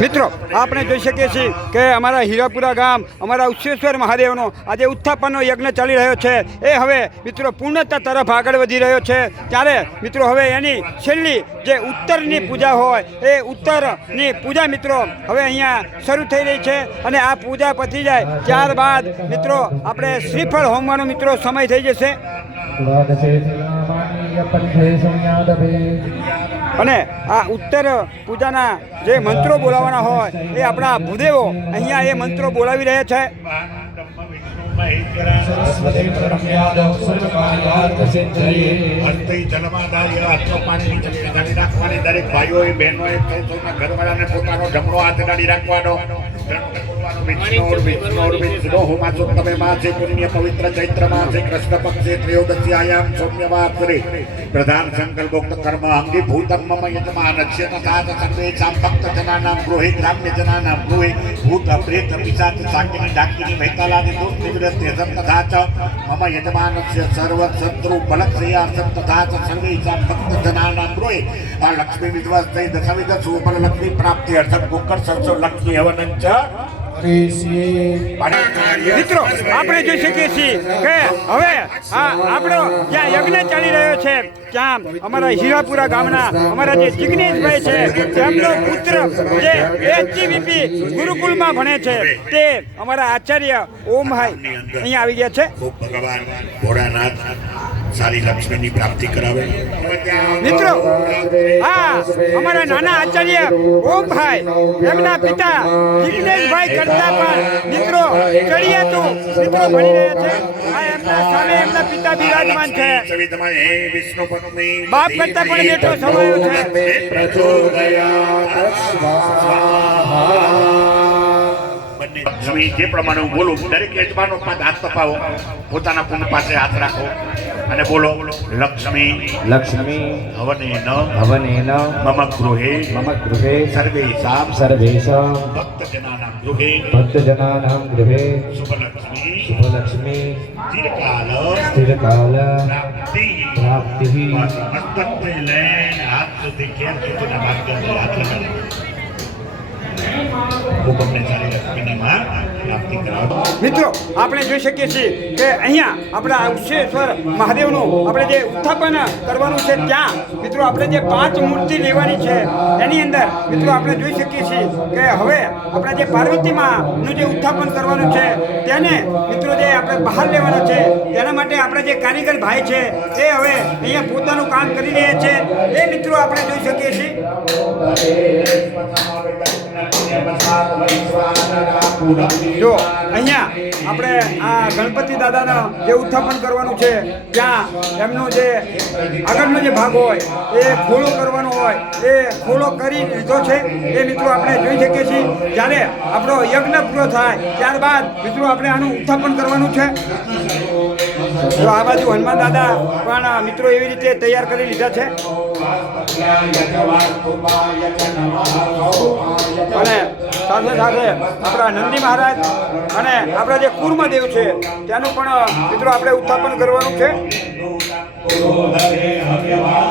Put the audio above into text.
મિત્રો આપણે જોઈ શકીએ છીએ કે અમારા હીરાપુરા ગામ અમારા ઉચ્ચેશ્વર મહાદેવનો આજે ઉત્થાપનનો યજ્ઞ ચાલી રહ્યો છે. એ હવે મિત્રો પૂર્ણતા તરફ આગળ વધી રહ્યો છે. ત્યારે મિત્રો હવે એની છેલ્લી જે ઉત્તરની પૂજા હોય એ ઉત્તરની પૂજા મિત્રો હવે અહીંયા શરૂ થઈ રહી છે. અને આ પૂજા પતી જાય ત્યારબાદ મિત્રો આપણે શ્રીફળ હોમવાનો મિત્રો સમય થઈ જશે. અને આ ઉત્તર પૂજાના જે મંત્રો બોલાવવાના હોય એ આપણા ભૂદેવો અહીંયા એ મંત્રો બોલાવી રહ્યા છે. દરેક ભાઈઓએ બહેનોએ ઘરવાળાને પોતાનો જમણો હાથ ગાડી રાખવાનો. पवित्र चैत्र मासे कृष्ण पक्षे त्रयोदश्यायां सौम्यवासरे प्रधान संकल्पोक्त कर्म अंगीभूतं मम यजमानस्य तथा सर्वेषां भक्तजनानां गृहे ग्राम्यजनानां गृहे भूत प्रेत पिशाच शाकिनी डाकिनी भैतालादि दोषनिवृत्ते तथा च मम यजमानस्य सर्वशत्रु बलक्षयार्थं तथा च सर्वेषां भक्तजनानां गृहे लक्ष्मी विध्वस्ते दशविध सुबल लक्ष्मी प्राप्त्यर्थं गोकर्षस्य लक्ष्मी हवनञ्च. મિત્રો આપણે જોઈ શકીએ છીએ કે હવે આપણો જ્યાં યજ્ઞ ચાલી રહ્યો છે ત્યાં અમારા હીરાપુરા ગામના અમારા જે જિગ્નેશભાઈ છે તેમનો પુત્ર જે એચજીવીપી ગુરુકુલમાં ભણે છે તે અમારા આચાર્ય ઓમભાઈ અહીંયા આવી ગયા છે. ભગવાન ભોળાનાથ સારી લક્ષ્મીની પ્રાપ્તિ કરાવે. મિત્રો અમારા નાના આચાર્ય ઓમભાઈ એમના પિતા જિગ્નેશભાઈ કરતા પણ મિત્રો ચડિયાતું મિત્રો ભણી રહ્યા છે. આ એમના સામે એમના પિતા બિરાજમાન છે. બાપ કરતા પણ બેઠો સમાયો છે. જે પ્રમાણે હું બોલું દરેક યજમાનો હાથ તપાવો, પોતાના કુંડ પાસે હાથ રાખો અને બોલો લક્ષ્મી લક્ષ્મી હવનેન હવનેન મમ ગૃહે સર્વેષાં ભક્તજનાનાં ગૃહે શુભલક્ષ્મી સ્થિરકાલ પ્રાપ્તિ. મસ્તકને લઈને હાથ સુધી કેમ સૂચના માધ્યમથી હાથ લગાડે. મિત્રો આપણે જોઈ શકીએ છીએ કે અહીંયા આપણા ઉચ્ચેશ્વર મહાદેવનું આપણે જે ઉત્થાપન કરવાનું છે ત્યાં મિત્રો આપણે જે 5 મૂર્તિ લેવાની છે એની અંદર મિત્રો આપણે જોઈ શકીએ છીએ કે હવે આપણે જે પાર્વતી માનું જે ઉત્થાપન કરવાનું છે તેને મિત્રો જે આપણે બહાર લેવાનો છે તેના માટે આપણે જે કારીગર ભાઈ છે તે હવે અહીંયા પોતાનું કામ કરી રહ્યા છે. એ મિત્રો આપણે જોઈ શકીએ છીએ. જો અહીંયા આપણે આ ગણપતિ દાદાના જે ઉત્થાપન કરવાનું છે ત્યાં એમનો જે આગળનો જે ભાગ હોય એ ખોળો કરવાનો હોય એ ખોળો કરી લીધો છે. એ મિત્રો આપણે જોઈ શકીએ છીએ. જ્યારે આપણો યજ્ઞ પૂરો થાય ત્યારબાદ મિત્રો આપણે આનું ઉત્થાપન કરવાનું છે. જો આ બાજુ હનુમાન દાદા પણ મિત્રો એવી રીતે તૈયાર કરી લીધા છે. અને સાથે સાથે આપણા નંદી મહારાજ અને આપણા જે કુર્મદેવ છે ત્યાંનું પણ મિત્રો આપણે ઉત્થાપન કરવાનું છે.